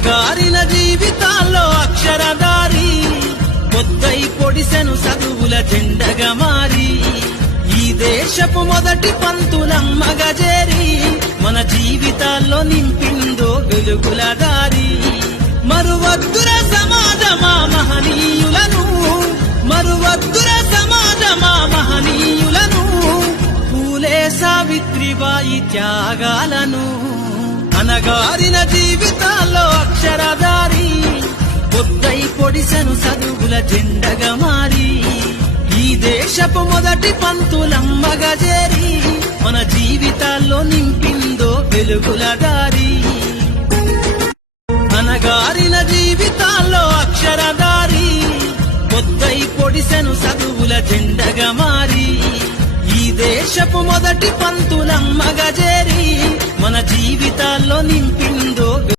అనగారిన జీవితాల్లో అక్షరధారి పొద్దై పొడిసెను చదువుల జెండగా మారి ఈ దేశపు మొదటి పంతులమ్మగా చేరి మన జీవితాల్లో నింపిందో వెలుగుల దారి మరువద్దుర సమాజమా మహనీయులను మరువద్దుర సమాజమా మహనీయులను పూలే సావిత్రిబాయి త్యాగాలను అనగారిన జీవితాల్లో అక్షరధారి పొద్దై పొడిసెను చదువుల జెండగా మారి ఈ దేశపు మొదటి పంతులమ్మగా చేరి మన జీవితాల్లో నింపిందో వెలుగుల దారి అనగారిన జీవితాల్లో అక్షరధారి పొద్దై పొడిసెను చదువుల జెండగా మారి ఈ దేశపు మొదటి పంతులమ్మగా చేరి మన జీవితాల్లో నింపిందో